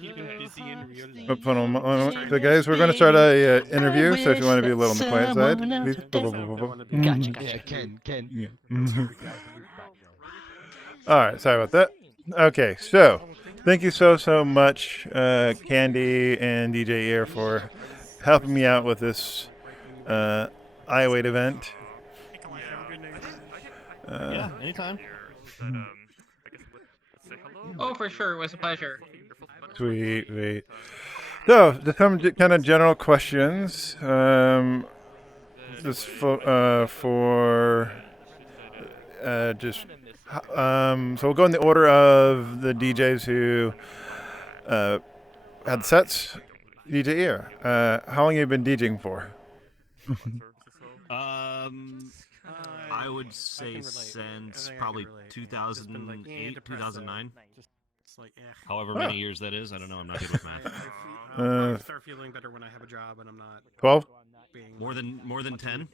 keeping busy in real life. Oh, hold on a moment. So, guys, we're going to start a interview. So, if you want to be a little on the quiet side, please. Yeah, Ken. Yeah. All right. Sorry about that. Okay. So, thank you so much, Candy and DJ Ear, for helping me out with this iWAIT event. Yeah, anytime. Oh, for sure. It was a pleasure. Sweet. So, just some kind of general questions. Just for just so we'll go in the order of the DJs who had the sets. DJ Ear, how long have you been DJing for? I would say since probably 2008, 2009. However many years that is, I don't know. I'm not good with math. I start feeling better when I have a job and I'm not 12? More than 10.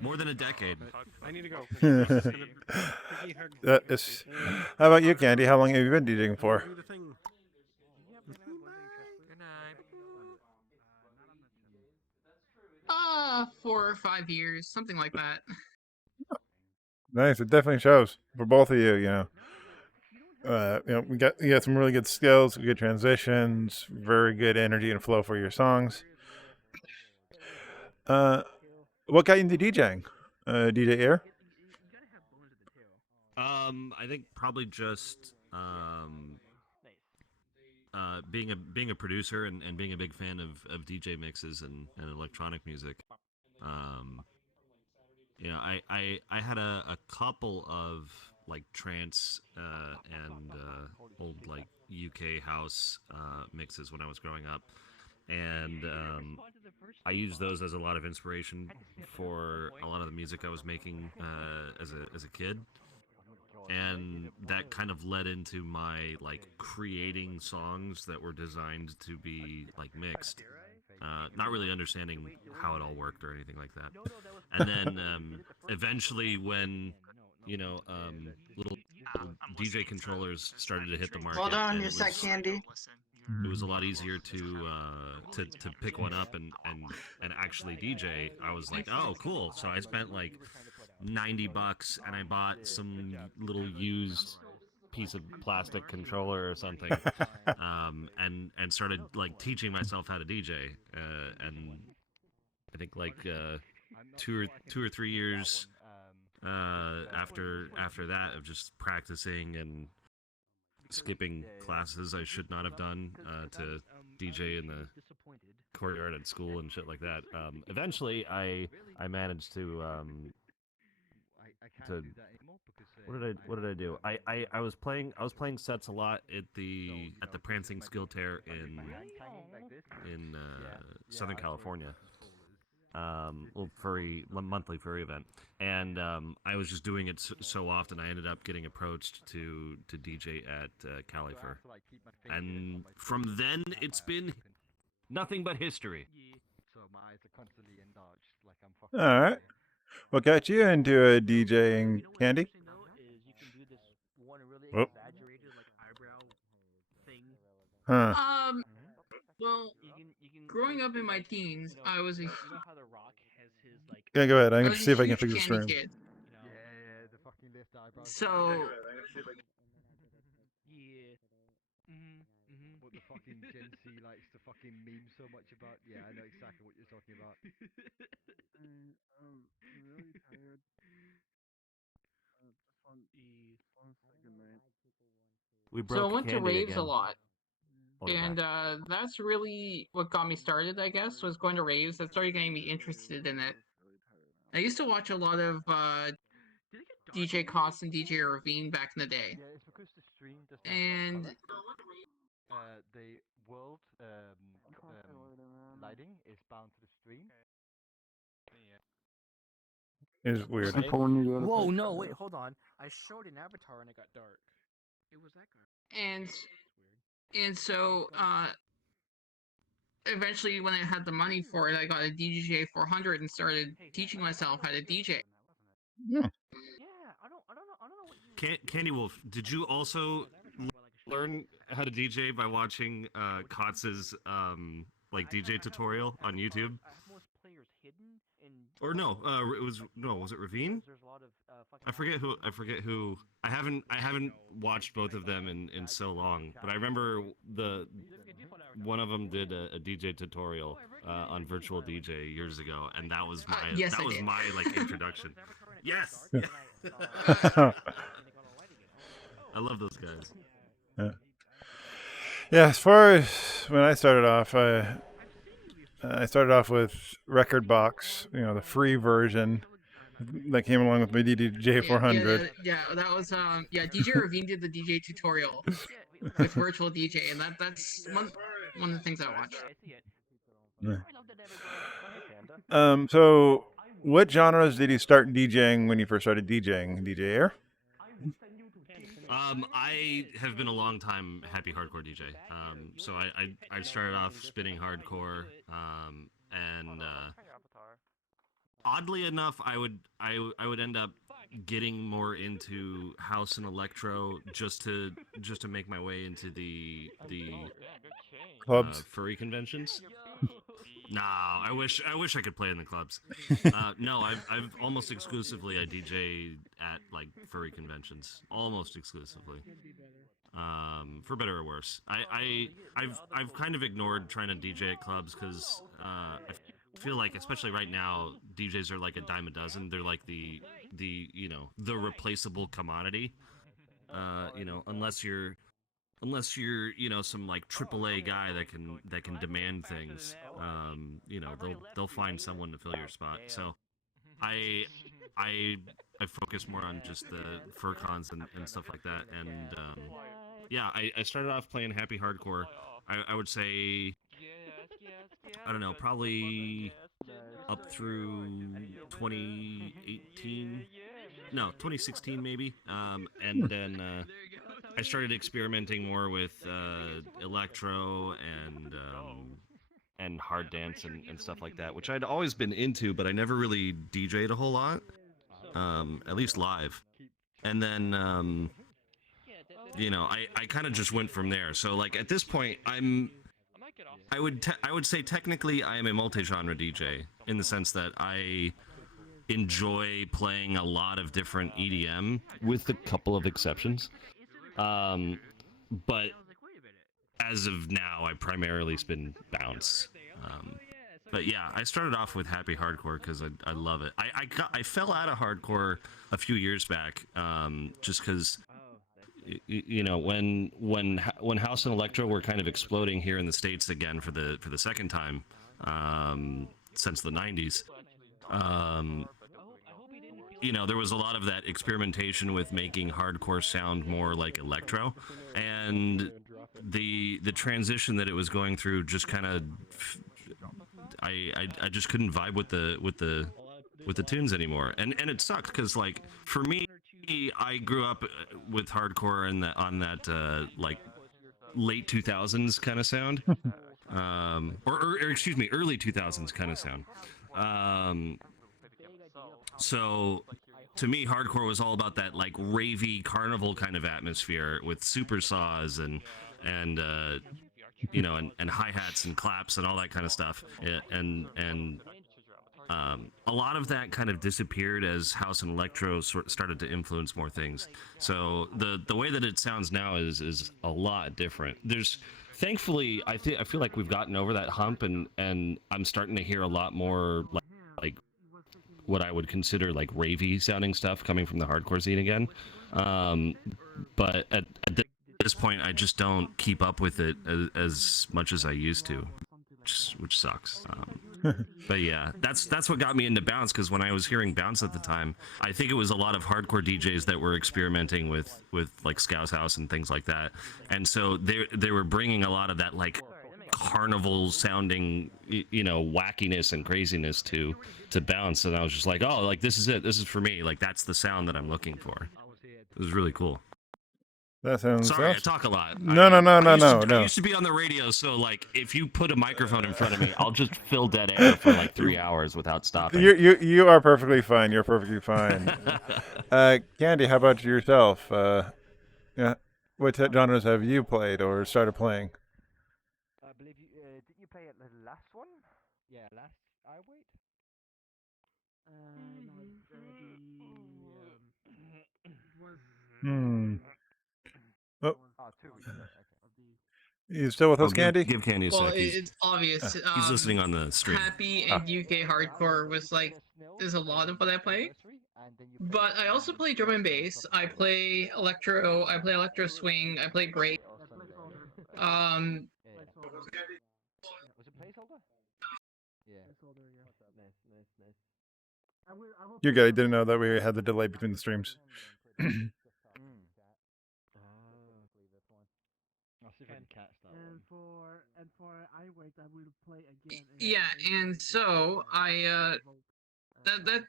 More than a decade. I need to go. How about you, Candy? How long have you been DJing for? 4 or 5 years, something like that. Nice. It definitely shows for both of you. You know, you got some really good skills, good transitions, very good energy and flow for your songs. What got you into DJing? DJ Air? I think probably just being a producer and being a big fan of DJ mixes and electronic music. You know, I had a couple of like trance and old like UK house mixes when I was growing up, and I used those as a lot of inspiration for a lot of the music I was making as a kid, and that kind of led into my like creating songs that were designed to be like mixed. Not really understanding how it all worked or anything like that. And then eventually, when little DJ controllers started to hit the market, Hold on, and your sec, Candy. it was a lot easier to pick one up and actually DJ. I was like, oh, cool. So I spent like $90 and I bought some little used piece of plastic controller or something, and started like teaching myself how to DJ. And I think like 2 or 3 years after that of just practicing and skipping classes I should not have done to DJ in the courtyard at school and shit like that. Eventually, I managed to what did I do? I was playing sets a lot at the Prancing Skill Tear in Southern California. Little monthly furry event, and I was just doing it so often. I ended up getting approached to DJ at Califer, and from then it's been nothing but history. All right. What got you into DJing, Candy? Oh. Huh. Well, growing up in my teens, I was a Yeah, go ahead. I'm going to huge see if I can fix this Candy room. kid. So What the fucking Gen Z likes to fucking meme so much about. Yeah, I know exactly what you're talking about. I'm really tired. I went to raves a lot. And that's really what got me started, I guess, was going to raves. That started getting me interested in it. I used to watch a lot of DJ Cost and DJ Ravine back in the day. Yeah, it's because the stream does not And the world lighting is bound to the stream. It's weird. Whoa, no, wait, hold on. I showed an avatar and it got dark. It was that good. And so eventually, when I had the money for it, I got a DJ 400 and started teaching myself how to DJ. Yeah. Yeah, I don't know what you... Kandiwolf, did you also learn how to DJ by watching Kotz's like DJ tutorial on YouTube. Or no, was it Ravine? I forget who. I haven't watched both of them in so long, but I remember one of them did a DJ tutorial on Virtual DJ years ago, and that was my like introduction. Yes. I love those guys. Yeah, as far as when I started off, I started off with Record Box, the free version that came along with my DJ 400. That was DJ Ravine did the DJ tutorial with Virtual DJ, and that's one of the things I watched. So what genres did you start DJing when you first started DJing? DJ Air? I have been a long time happy hardcore DJ. So I started off spinning hardcore, and oddly enough, I would end up getting more into house and electro just to make my way into the clubs, furry conventions. No, I wish I could play in the clubs. No, I've almost exclusively I DJ at like furry conventions, almost exclusively. For better or worse, I've kind of ignored trying to DJ at clubs because I feel like, especially right now, DJs are like a dime a dozen. They're like the replaceable commodity. Unless you're some like AAA guy that can demand things, they'll find someone to fill your spot. So I focus more on just the fur cons and stuff like that. And I started off playing happy hardcore. I would say, I don't know, probably up through 2016 maybe, and then I started experimenting more with electro and hard dance and stuff like that, which I'd always been into, but I never really DJ'd a whole lot, at least live. And then I kind of just went from there. So like at this point, I would say technically I am a multi-genre DJ in the sense that I enjoy playing a lot of different EDM, with a couple of exceptions. But as of now, I primarily spin bounce. But yeah, I started off with happy hardcore because I love it. I fell out of hardcore a few years back, just because when house and electro were kind of exploding here in the States again for the second time since the 90s. There was a lot of that experimentation with making hardcore sound more like electro, and the transition that it was going through just kind of, I just couldn't vibe with the tunes anymore, and it sucked because like for me, I grew up with hardcore on that like late 2000s kind of sound, or excuse me, early 2000s kind of sound. So to me, hardcore was all about that like ravey carnival kind of atmosphere with super saws and hi-hats and claps and all that kind of stuff. And a lot of that kind of disappeared as house and electro started to influence more things. So the way that it sounds now is a lot different. Thankfully, I feel like we've gotten over that hump, and I'm starting to hear a lot more like what I would consider like ravey sounding stuff coming from the hardcore scene again. But at this point, I just don't keep up with it as much as I used to, which sucks. But yeah, that's what got me into bounce, because when I was hearing bounce at the time, I think it was a lot of hardcore DJs that were experimenting with like Scouse House and things like that, and so they were bringing a lot of that like carnival sounding wackiness and craziness to bounce, and I was just like, oh, like this is it, this is for me, like that's the sound that I'm looking for. It was really cool. That sounds sorry awesome. I talk a lot. No. I used to be on the radio, so like if you put a microphone in front of me, I'll just fill dead air for like 3 hours without stopping. You are perfectly fine. You're perfectly fine. Candy, how about yourself? Yeah. what genres have you played or started playing? I believe you did you play at the last one? Yeah, last iWAIT. Hmm. Oh, 2 weeks ago. Okay. you still with us, Candy? Give Candy a Well, sec. it's obvious. He's listening on the stream. Happy and UK hardcore was like there's a lot of what I play. But I also play drum and bass. I play electro. I play electro swing. I play break. Was it placeholder? Yeah. Nice. You guys didn't know that we had the delay between the streams. And for iWAIT, I will play again. Yeah, and so I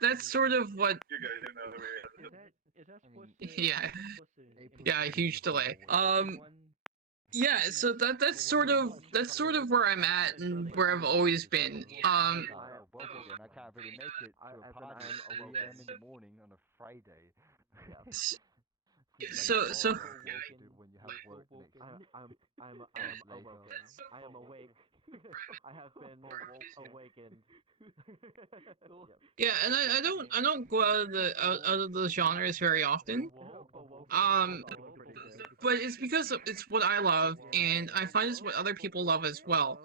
that's sort of what. Yeah, huge delay. Yeah, so that's sort of where I'm at and where I've always been. I can't really make it to a party at 3 a.m. in the morning on a Friday. So When you have work next. I'm awake. I have been awakened. yeah, and I don't go out of the genres very often. But it's because it's what I love, and I find it's what other people love as well.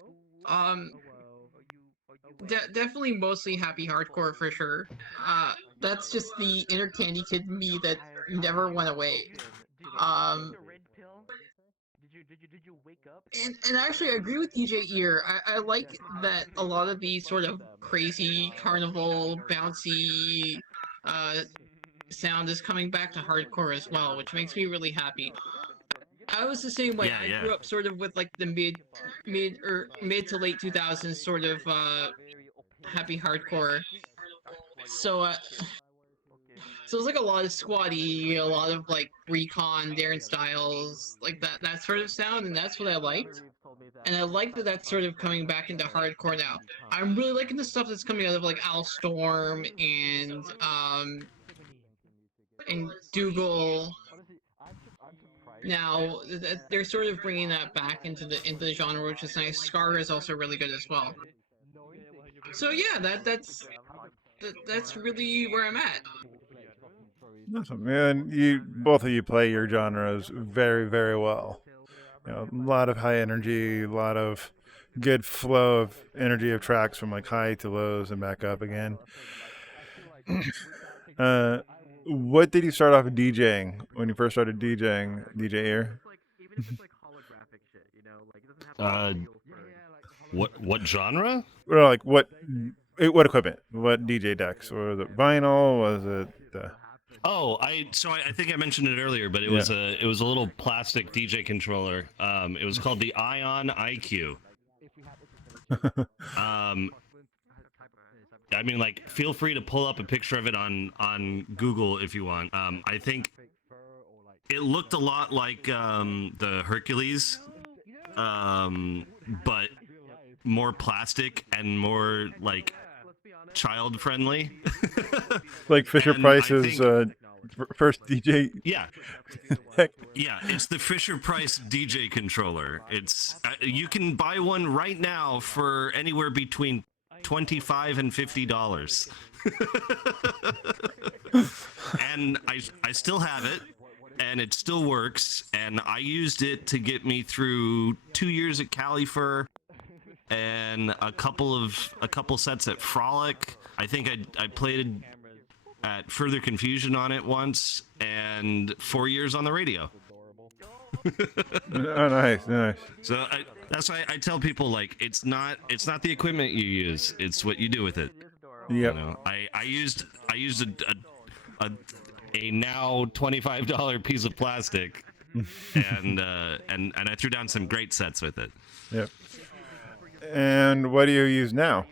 Definitely mostly happy hardcore for sure. That's just the inner candy kid me that never went away. Did you wake up? And actually, I agree with DJ Ear. I like that a lot of the sort of crazy carnival bouncy sound is coming back to hardcore as well, which makes me really happy. I was the same way. I grew up sort of with like the mid to late 2000s sort of happy hardcore. So so it's like a lot of squatty, a lot of like recon, Darren Styles, like that sort of sound, and that's what I liked. And I like that that's sort of coming back into hardcore now. I'm really liking the stuff that's coming out of like Al Storm and Dougal. Now they're sort of bringing that back into the genre, which is nice. Scar is also really good as well. So yeah, that's really where I'm at. Awesome, man. Both of you play your genres very, very well. You know, a lot of high energy, a lot of good flow of energy of tracks from like high to lows and back up again. What did you start off DJing when you first started DJing, DJ Ear? What genre? Or like what equipment? What DJ decks? Was it vinyl? Was it? I think I mentioned it earlier, but it was a little plastic DJ controller. It was called the Ion IQ. I mean, like, feel free to pull up a picture of it on Google if you want. I think it looked a lot like the Hercules, but more plastic and more like child friendly. Like Fisher Price's first DJ. Yeah. Yeah, it's the Fisher Price DJ controller. It's you can buy one right now for anywhere between $25 and $50. And I still have it, and it still works, and I used it to get me through 2 years at Califer and a couple sets at Frolic. I think I played at Further Confusion on it once, and 4 years on the radio. Oh, nice. So that's why I tell people, like, it's not the equipment you use, it's what you do with it. Yep. You know, I used a now $25 piece of plastic, and I threw down some great sets with it. Yep. And what do you use now?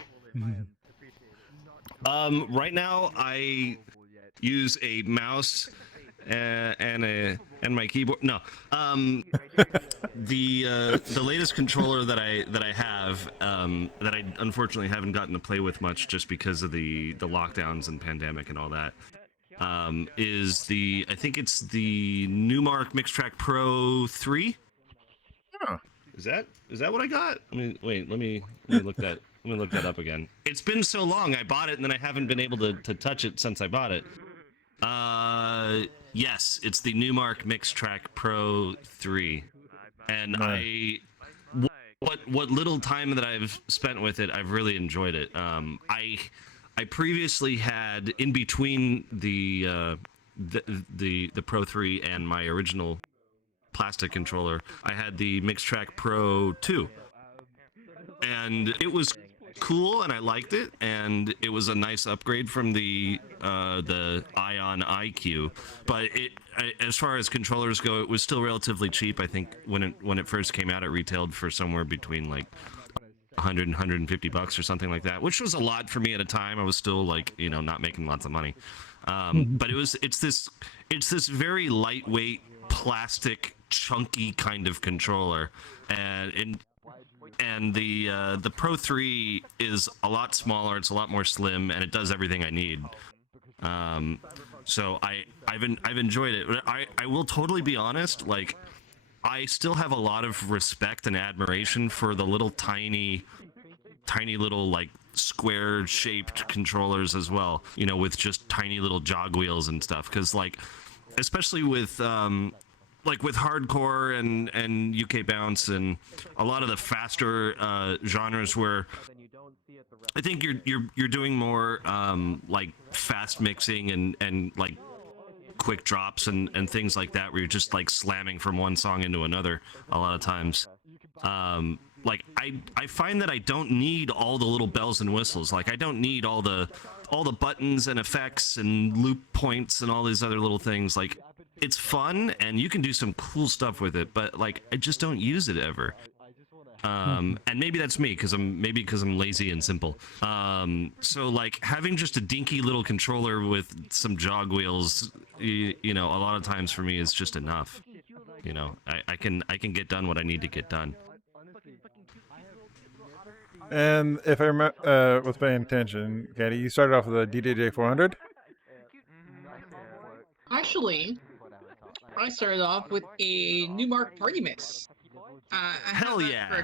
Right now I use a mouse and my keyboard. No, the latest controller that I have that I unfortunately haven't gotten to play with much just because of the lockdowns and pandemic and all that is I think it's the Newmark Mixtrack Pro 3. Huh. Is that what I got? I mean, wait, let me look that up again. It's been so long. I bought it and then I haven't been able to touch it since I bought it. Yes, it's the Newmark Mixtrack Pro 3. And what little time that I've spent with it, I've really enjoyed it. I previously had, in between the Pro 3 and my original plastic controller, I had the Mixtrack Pro 2, and it was cool and I liked it, and it was a nice upgrade from the Ion IQ. But as far as controllers go, it was still relatively cheap. I think when it first came out, it retailed for somewhere between like 100 and 150 bucks or something like that, which was a lot for me at a time. I was still like, not making lots of money. But it's this very lightweight, plastic, chunky kind of controller, and the Pro 3 is a lot smaller. It's a lot more slim, and it does everything I need. So I've enjoyed it. I will totally be honest. Like, I still have a lot of respect and admiration for the little tiny little like square shaped controllers as well. With just tiny little jog wheels and stuff. Because like, especially with with hardcore and UK bounce and a lot of the faster genres where I think you're doing more like fast mixing and like quick drops and things like that, where you're just like slamming from one song into another a lot of times. Like I find that I don't need all the little bells and whistles. Like, I don't need all the buttons and effects and loop points and all these other little things. Like, it's fun and you can do some cool stuff with it, but like, I just don't use it ever. And maybe that's me because I'm lazy and simple. So like, having just a dinky little controller with some jog wheels, a lot of times for me is just enough. I can get done what I need to get done. And if I was paying attention, Caddy, you started off with a DDJ 400. Actually, I started off with a Newmark Party Mix. Hell yeah!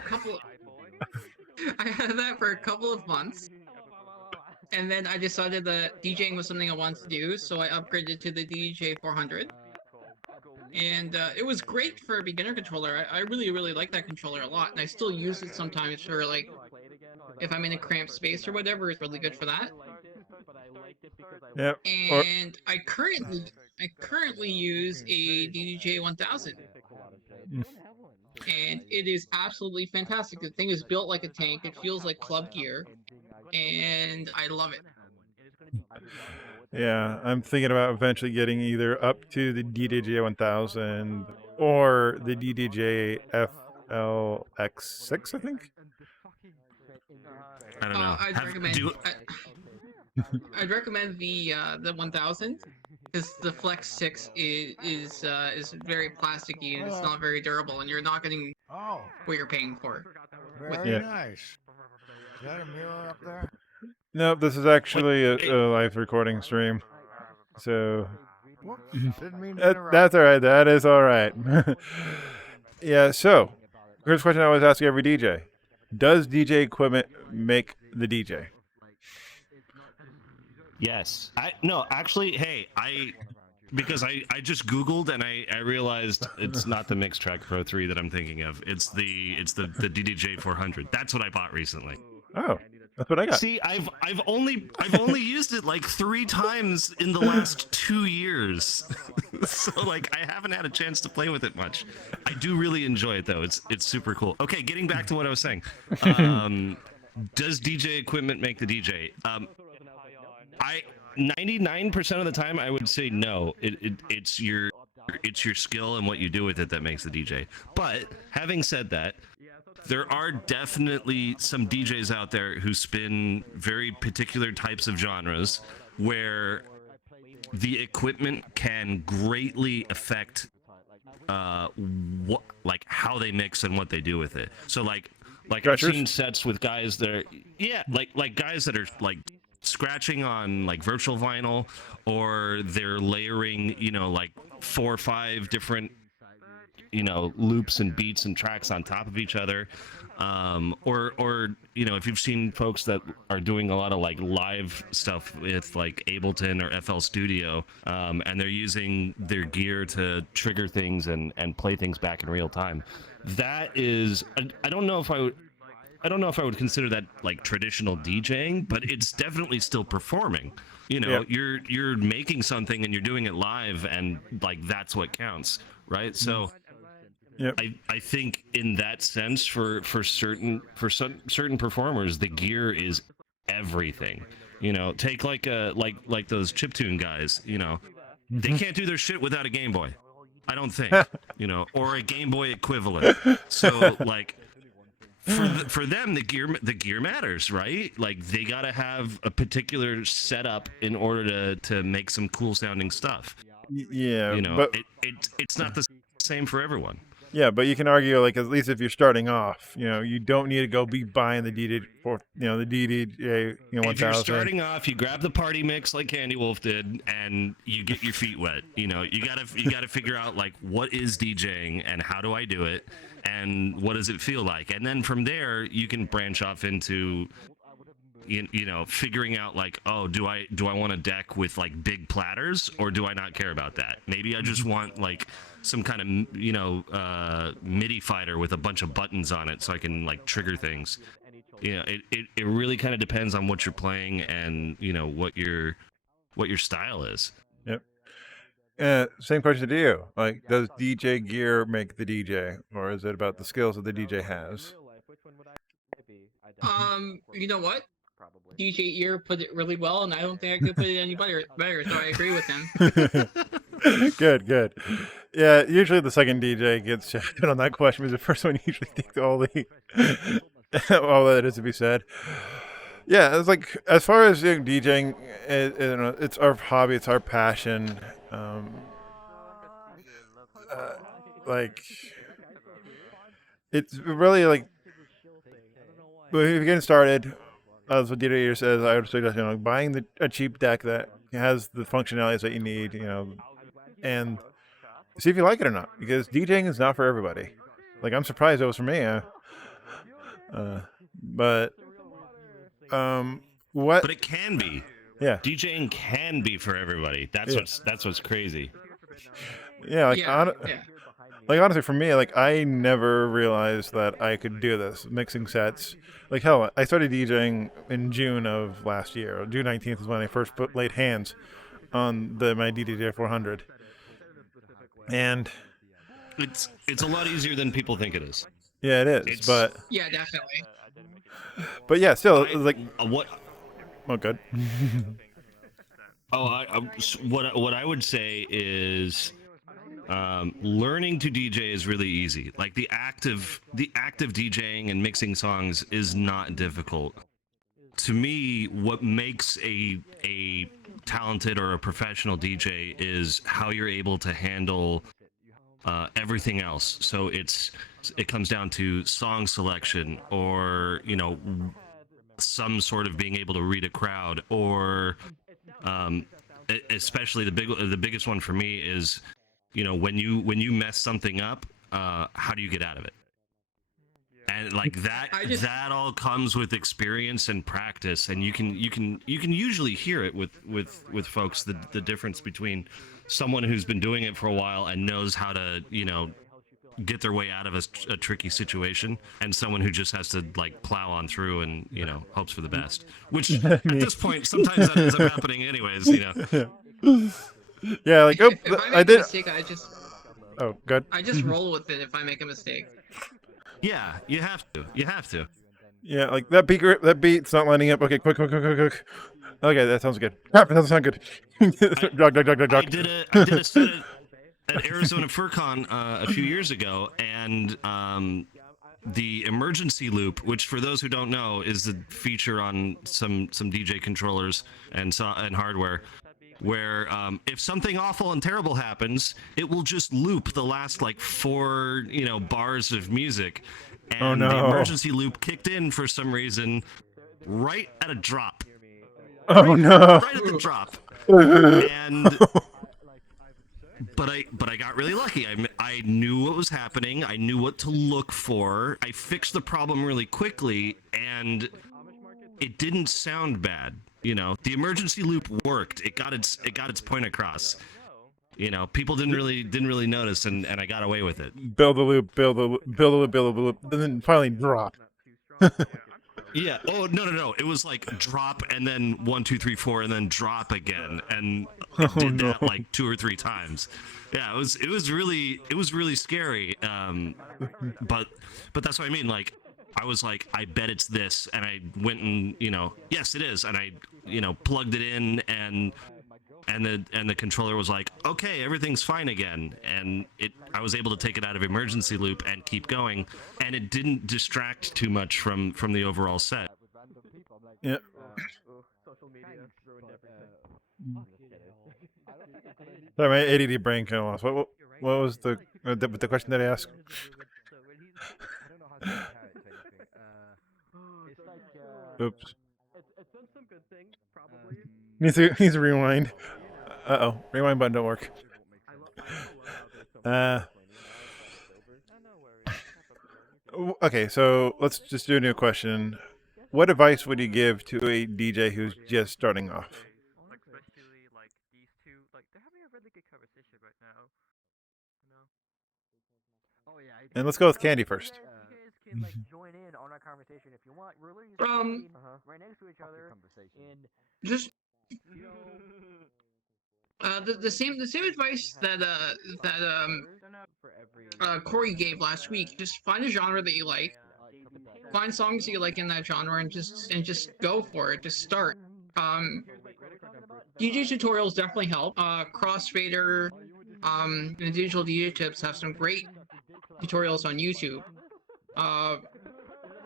I had that for a couple of months, and then I decided that DJing was something I wanted to do, so I upgraded to the DJ 400. And it was great for a beginner controller. I really, really like that controller a lot, and I still use it sometimes for like, if I'm in a cramped space or whatever, it's really good for that. Yep. And I currently use a DJ 1000. And it is absolutely fantastic. The thing is built like a tank. It feels like club gear, and I love it. Yeah, I'm thinking about eventually getting either up to the DDJ 1000 or the DDJ FLX6, I think. I don't know. I'd recommend the 1000, because the Flex 6 is very plasticky and it's not very durable, and you're not getting what you're paying for. Very nice. Is that a mirror up there? No, this is actually a live recording stream. So Whoops, didn't mean to interrupt. that's all right. That is all right. Yeah, so first question I always ask every DJ. Does DJ equipment make the DJ? Yes. Because I just Googled and I realized it's not the Mixtrack Pro 3 that I'm thinking of. It's the DDJ 400. That's what I bought recently. Oh, that's what I got. See, I've only used it like 3 times in the last 2 years. So like, I haven't had a chance to play with it much. I do really enjoy it though. It's super cool. Okay, getting back to what I was saying. Does DJ equipment make the DJ? 99% of the time I would say no. It's your skill and what you do with it that makes the DJ. But having said that, there are definitely some DJs out there who spin very particular types of genres where the equipment can greatly affect like how they mix and what they do with it. So like I've seen sets with guys that are like guys that are like scratching on like virtual vinyl, or they're layering, like 4 or 5 different, loops and beats and tracks on top of each other. Or if you've seen folks that are doing a lot of like live stuff with like Ableton or FL Studio, and they're using their gear to trigger things and play things back in real time. That is, I don't know if I would consider that like traditional DJing, but it's definitely still performing. You're making something and you're doing it live, and like that's what counts, right? So Yep. I think in that sense, for certain performers, the gear is everything. Take like those chiptune guys. They can't do their shit without a Game Boy. I don't think. Or a Game Boy equivalent. So like, for them, the gear matters, right? Like they gotta have a particular setup in order to make some cool sounding stuff. Yeah, but it's not the same for everyone. Yeah, but you can argue, like, at least if you're starting off, you don't need to go be buying the DD for, the DDJ, 1000. If you're starting off, you grab the party mix like Kandiwolf did, and you get your feet wet. You gotta figure out like, what is DJing and how do I do it, and what does it feel like, and then from there you can branch off into figuring out like, oh, do I want a deck with like big platters, or do I not care about that? Maybe I just want like some kind of MIDI fighter with a bunch of buttons on it so I can like trigger things. It really kind of depends on what you're playing and what your style is. Yep. Same question to you. Like, does DJ gear make the DJ, or is it about the skills that the DJ has? You know what? DJ Ear put it really well, and I don't think I could put it any better, so I agree with him. Good. Yeah, usually the second DJ gets shouted on that question, because the first one usually thinks all that is to be said. Yeah, it's like, as far as DJing, it's our hobby, it's our passion. Like, it's really like, if you're getting started, as what DJ says, I would suggest buying a cheap deck that has the functionalities that you need, and see if you like it or not, because DJing is not for everybody. Like, I'm surprised it was for me. But it can be. Yeah, DJing can be for everybody. That's what's crazy. Yeah, like honestly, for me, like, I never realized that I could do this, mixing sets. Like, hell, I started DJing in June of last year. June 19th is when I first laid hands on my DDJ 400. And it's a lot easier than people think it is. Yeah, it is. But yeah, definitely. But yeah, still, like, what? Oh, good. What I would say is, learning to DJ is really easy. Like, the act of DJing and mixing songs is not difficult. To me, what makes a talented or a professional DJ is how you're able to handle everything else. So it comes down to song selection, or some sort of being able to read a crowd, or especially the biggest one for me is, when you mess something up, how do you get out of it? And like that all comes with experience and practice, and you can usually hear it with folks, the difference between someone who's been doing it for a while and knows how to get their way out of a tricky situation, and someone who just has to like plow on through and hopes for the best, which at this point sometimes that ends up happening anyways. Yeah, like, if I make a mistake, Oh, good. I just roll with it if I make a mistake. Yeah, you have to. Yeah, like that beat's not lining up. Okay, quick. Okay, that sounds good. Crap, that doesn't sound good. Drug. I did a set at Arizona FurCon a few years ago, and the emergency loop, which for those who don't know is the feature on some DJ controllers and hardware, where if something awful and terrible happens, it will just loop the last like 4 bars of music, and oh, no. The emergency loop kicked in for some reason right at a drop. Oh no! Right at the drop. And but I got really lucky. I knew what was happening. I knew what to look for. I fixed the problem really quickly, and it didn't sound bad. You know, the emergency loop worked. It got its point across. You know, people didn't really notice, and I got away with it. Build the loop, build the loop, and then finally drop. Yeah. Oh no! It was like drop and then 1, 2, 3, 4, and then drop again, and it did that like 2 or 3 times. Yeah, it was really scary. But that's what I mean. Like, I was like, I bet it's this, and I went and yes, it is, and I plugged it in, and the controller was like, okay, everything's fine again, and I was able to take it out of emergency loop and keep going, and it didn't distract too much from the overall set. Yeah. Sorry, my ADD brain kind of lost. What was the question that I asked? Oops. It's done some good things, probably. Needs to rewind. Uh-oh. Rewind button don't work. Okay, so let's just do a new question. What advice would you give to a DJ who's just starting off? Like, especially like these two, like they're having a really good conversation right now. You know? Oh yeah. And let's go with Candy first. You guys can like join in on our conversation if you want. We're literally right next to each other, and Just the same advice that Corey gave last week. Just find a genre that you like. Find songs that you like in that genre, and just go for it. Just start. DJ tutorials definitely help. Crossfader, and the digital DJ tips have some great tutorials on YouTube.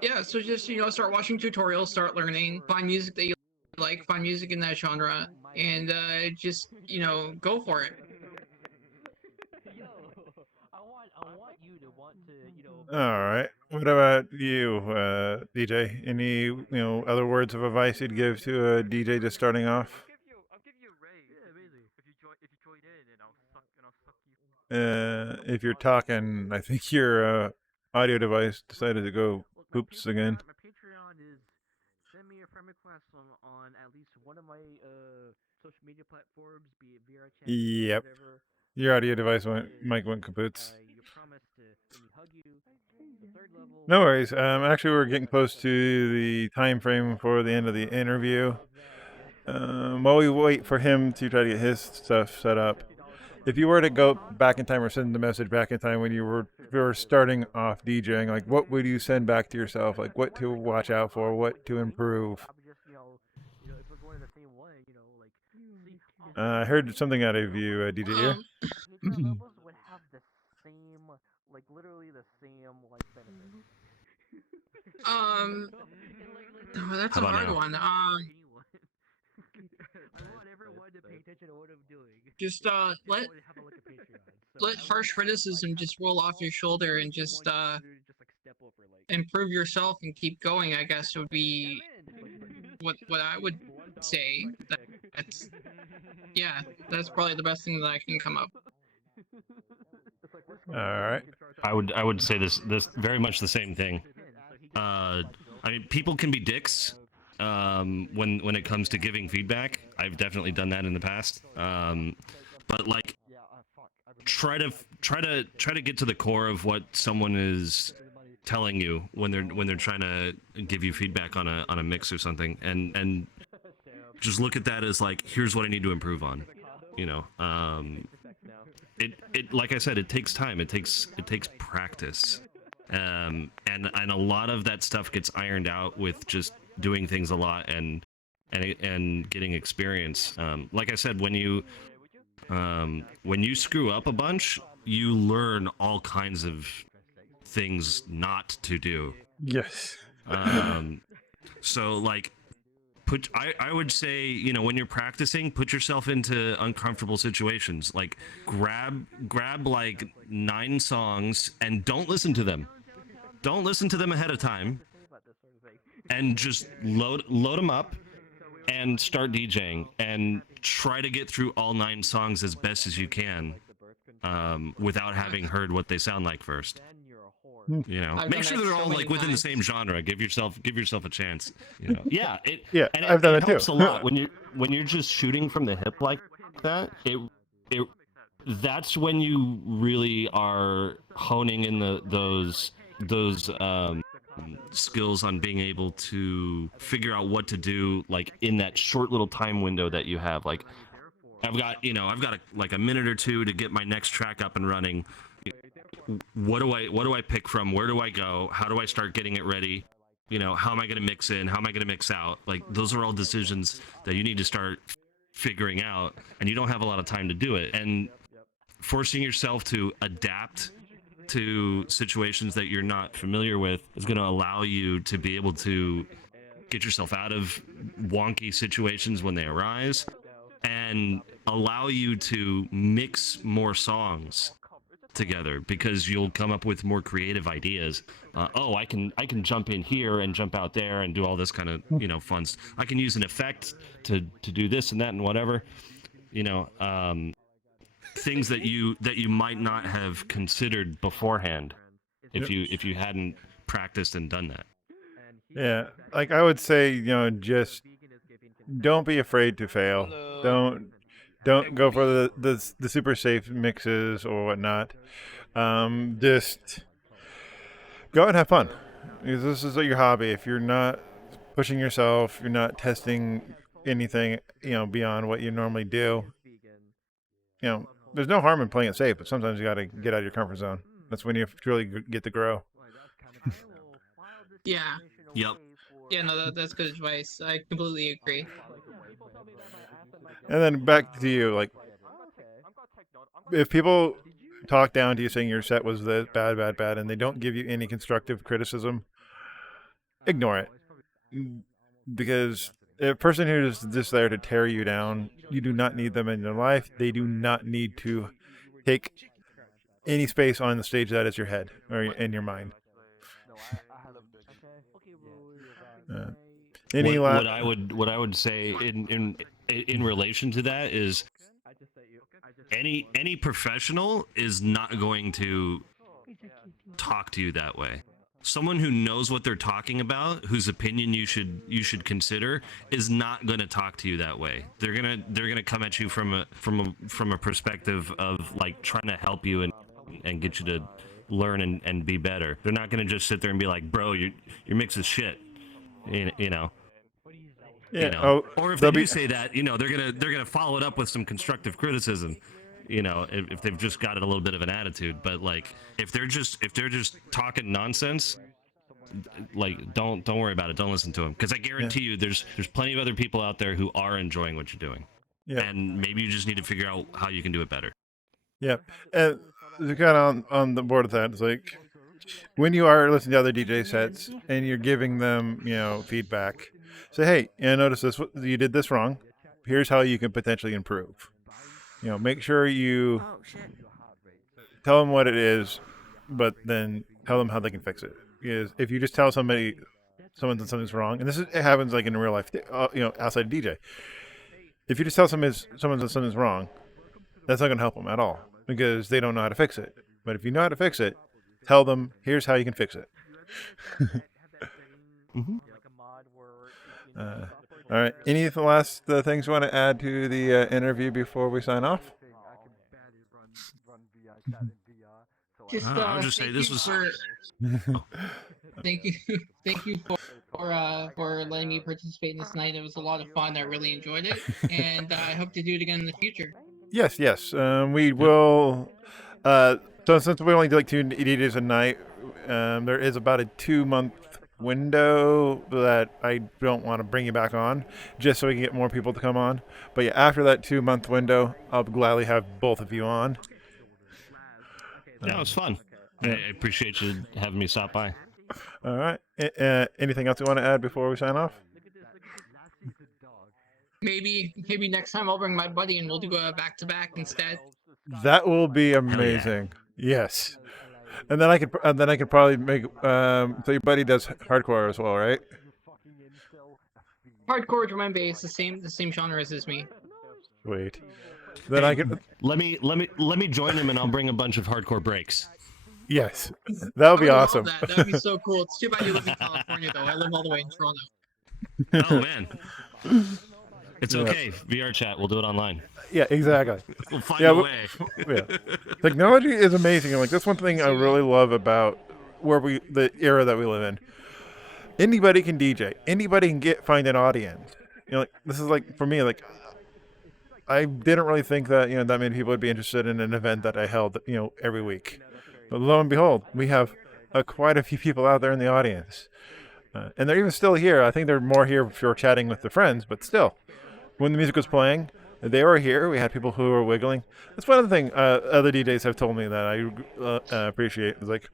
Yeah, so just start watching tutorials, start learning, find music that you like, find music in that genre, and just go for it. All right. What about you, DJ? Any other words of advice you'd give to a DJ just starting off? I'll give you a raise. Yeah, amazing. If you join in, and I'll suck you. If you're talking, I think your audio device decided to go poops again. My Patreon is send me a friend request on at least one of my social media platforms, be it VRChat, Yep. whatever. Your audio device mic went kapoots. You promise to let me hug you. The third level. No worries. Actually, we're getting close to the time frame for the end of the interview. While we wait for him to try to get his stuff set up, if you were to go back in time or send the message back in time when you were starting off DJing, like what would you send back to yourself? Like what to watch out for, what to improve? I heard something out of you, DJ Ear. Levels would have the same, like literally the same like benefits. That's a hard one. I want everyone to pay attention to what I'm doing. Just let harsh criticism just roll off your shoulder and just improve yourself and keep going. I guess would be what I would say. That's probably the best thing that I can come up. All right. I would say this very much the same thing. I mean, people can be dicks when it comes to giving feedback. I've definitely done that in the past. But like, try to get to the core of what someone is telling you when they're trying to give you feedback on a mix or something, and just look at that as like, here's what I need to improve on. It like I said, it takes time. It takes practice. And a lot of that stuff gets ironed out with just doing things a lot and getting experience. Like I said, when you screw up a bunch, you learn all kinds of things not to do. Yes. So like, I would say, when you're practicing, put yourself into uncomfortable situations. Like grab like 9 songs and don't listen to them. Don't listen to them ahead of time. And just load them up and start DJing and try to get through all 9 songs as best as you can, without having heard what they sound like first. You know, I've make done sure that they're so all many like within the times. same genre. Give yourself a chance. You know? Yeah, I've done it it too. helps a lot when you're just shooting from the hip like that. That's when you really are honing in those Skills on being able to figure out what to do, like in that short little time window that you have. Like I've got like a minute or two to get my next track up and running. What do I pick from? Where do I go? How do I start getting it ready? You know, how am I going to mix in? How am I going to mix out? Like those are all decisions that you need to start figuring out, and you don't have a lot of time to do it. And forcing yourself to adapt to situations that you're not familiar with is going to allow you to be able to get yourself out of wonky situations when they arise, and allow you to mix more songs together, because you'll come up with more creative ideas. I can jump in here and jump out there and do all this kind of fun. I can use an effect to do this and that and whatever. Things that you might not have Considered beforehand if you hadn't practiced and done that. Yeah, like I would say, just don't be afraid to fail. Don't go for the super safe mixes or whatnot. Just go out and have fun. Because this is your hobby. If you're not pushing yourself, you're not testing anything, beyond what you normally do. There's no harm in playing it safe, but sometimes you got to get out of your comfort zone. That's when you truly get to grow. Yeah. Yep. Yeah, no, that's good advice. I completely agree. And then back to you, like, if people talk down to you saying your set was this bad, and they don't give you any constructive criticism, ignore it. Because a person who is just there to tear you down, you do not need them in your life. They do not need to take any space on the stage that is your head or in your mind. What I would say in relation to that is Any professional is not going to talk to you that way. Someone who knows what they're talking about, whose opinion you should consider, is not going to talk to you that way. They're gonna come at you from a perspective of like trying to help you and get you to learn and be better. They're not going to just sit there and be like, bro, your mix is shit. You know. Yeah. Or if they do say that, they're gonna follow it up with some constructive criticism. If they've just got a little bit of an attitude. But like, if they're just talking nonsense, like don't worry about it. Don't listen to them, because I guarantee you, there's plenty of other people out there who are enjoying what you're doing. Yeah. And maybe you just need to figure out how you can do it better. Yeah. And kind of on the board of that, it's like when you are listening to other DJ sets and you're giving them, feedback, say, hey, notice this, you did this wrong. Here's how you can potentially improve. Make sure you tell them what it is, but then tell them how they can fix it. Because if you just tell someone that something's wrong, and it happens like in real life, outside DJ. If you just tell someone that something's wrong, that's not going to help them at all, because they don't know how to fix it. But if you know how to fix it, tell them, here's how you can fix it. Mm-hmm. All right. Any last things you want to add to the interview before we sign off? I'll just say this was. Thank you for letting me participate in this night. It was a lot of fun. I really enjoyed it, and I hope to do it again in the future. Yes. We will. So since we only do like 2 DJs a night, there is about a 2-month window that I don't want to bring you back on, just so we can get more people to come on. But yeah, after that 2-month window, I'll gladly have both of you on. Yeah, it was fun. I appreciate you having me stop by. All right. Anything else you want to add before we sign off? Maybe next time I'll bring my buddy and we'll do a back-to-back instead. That will be amazing. Yes. And then I could probably make so your buddy does hardcore as well, right? Hardcore drum and bass, the same genres as me. Wait. Then I can. Let me join him, and I'll bring a bunch of hardcore breaks. Yes, that would be I would awesome. love that. That would be so cool. It's too bad you live in California, though. I live all the way in Toronto. Oh man, it's okay. VR chat, we'll do it online. Yeah, exactly. We'll find a way. Yeah. Technology is amazing. And, like, that's one thing I really love about the era that we live in. Anybody can DJ. Anybody can find an audience. You know, like, this is like, for me, like, I didn't really think that, you know, that many people would be interested in an event that I held, you know, every week. But lo and behold, we have quite a few people out there in the audience. And they're even still here. I think they're more here if you're chatting with their friends, but still. When the music was playing, they were here. We had people who were wiggling. That's one of the things other DJs have told me that I appreciate. It's like,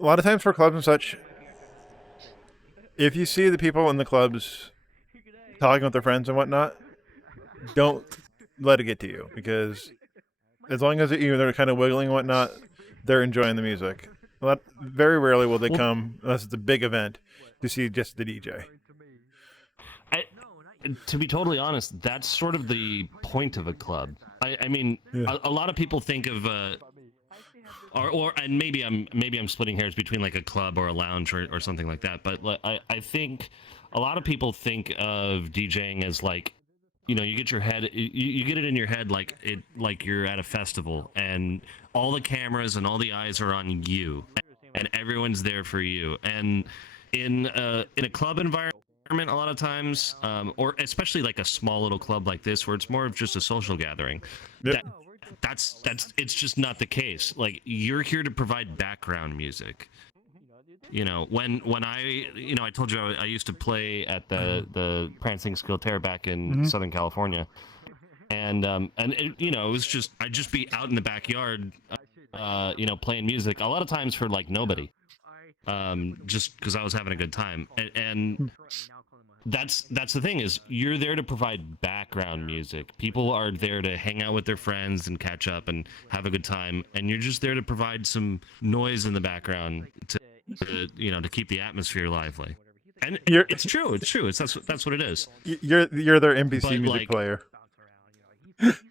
a lot of times for clubs and such, if you see the people in the clubs talking with their friends and whatnot, don't let it get to you, because as long as they're kind of wiggling and whatnot, they're enjoying the music. Very rarely will they come, unless it's a big event, to see just the DJ. To be totally honest, that's sort of the point of a club. I mean, yeah. a lot of people think of, and maybe I'm splitting hairs between like a club or a lounge or something like that. But I think a lot of people think of DJing as like, you know, you get it in your head like you're at a festival and all the cameras and all the eyes are on you and everyone's there for you. And in a club environment, a lot of times, or especially like a small little club like this where it's more of just a social gathering, yep. That's it's just not the case. Like, you're here to provide background music. You know, when I told you I used to play at the Prancing Skill Terror back in Southern California, and it, you know, it was just I'd just be out in the backyard, you know, playing music a lot of times for like nobody, just because I was having a good time, and that's the thing, is you're there to provide background music. People are there to hang out with their friends and catch up and have a good time, and you're just there to provide some noise in the background to you know, to keep the atmosphere lively. And it's true. That's what it is. You're their NPC music player.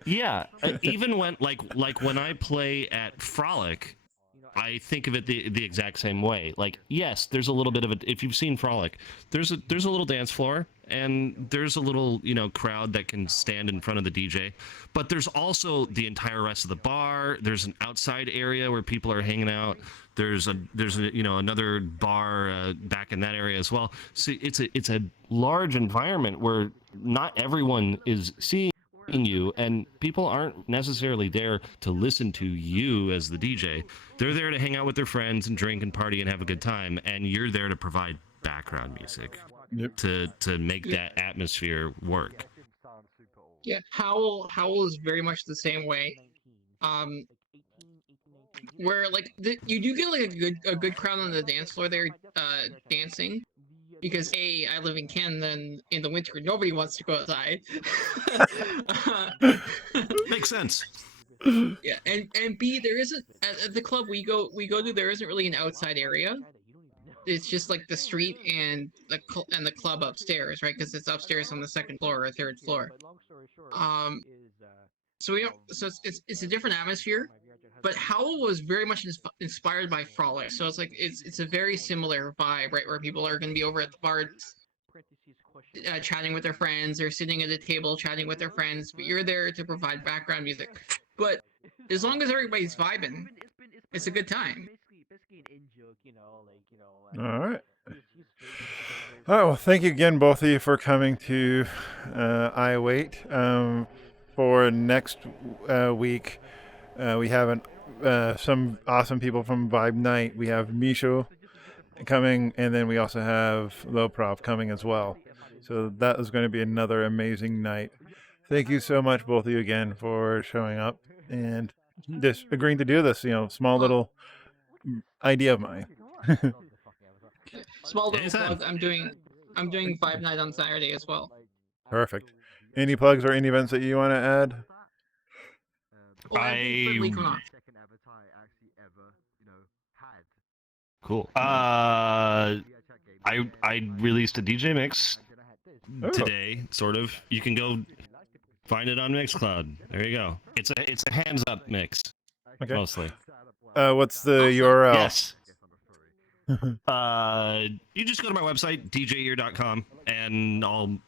Yeah, even when like when I play at Frolic, I think of it the exact same way. Like, yes, there's a little bit of a, if you've seen Frolic, there's a little dance floor and there's a little, you know, crowd that can stand in front of the DJ, but there's also the entire rest of the bar. There's an outside area where people are hanging out. There's a you know, another bar back in that area as well. So it's a large environment where not everyone is seeing you, and people aren't necessarily there to listen to you as the DJ. They're there to hang out with their friends and drink and party and have a good time, and you're there to provide background music. Yep. to make that atmosphere work. Yeah, Howl is very much the same way. Where like you do get like a good crowd on the dance floor there, dancing. Because A, I live in Canada, and in the winter nobody wants to go outside. Makes sense. Yeah, and B, there isn't at the club we go to, there isn't really an outside area. It's just like the street and the club upstairs, right? Because it's upstairs on the second floor or third floor. So it's a different atmosphere. But Howl was very much inspired by Frolic, so it's like it's a very similar vibe, right? Where people are going to be over at the bar, chatting with their friends, or sitting at a table chatting with their friends. But you're there to provide background music. But as long as everybody's vibing, it's a good time. All right. All right. Well, thank you again, both of you, for coming to iWAIT. For next week, we have some awesome people from Vibe Night. We have Misho coming, and then we also have Loprov coming as well. So that is going to be another amazing night. Thank you so much, both of you, again, for showing up and just agreeing to do this. You know, small little idea of mine. Small little plug. I'm doing Vibe Night on Saturday as well. Perfect. Any plugs or any events that you want to add? Cool. I released a DJ mix Oh. today, sort of. You can go find it on Mixcloud. There you go. It's a hands up mix, Okay. mostly. What's the URL? Yes. You just go to my website, djear.com, and all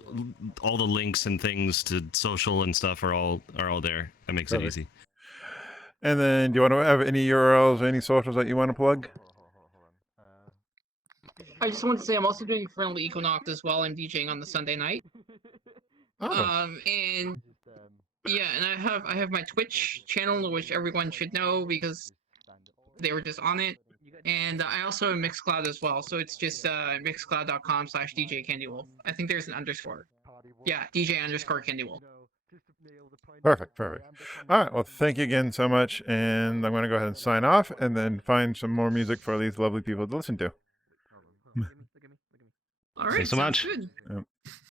the links and things to social and stuff are all there. That makes it easy. And then, do you want to have any URLs or any socials that you want to plug? I just want to say I'm also doing Friendly Equinox as well. I'm DJing on the Sunday night. Oh. And yeah, and I have my Twitch channel, which everyone should know because they were just on it. And I also have Mixcloud as well, so it's just mixcloud.com/DJ Kandiwolf. I think there's an underscore. Yeah, DJ_Kandiwolf. Perfect. All right. Well, thank you again so much. And I'm going to go ahead and sign off and then find some more music for these lovely people to listen to. All right. Thanks so much. Good. Yep.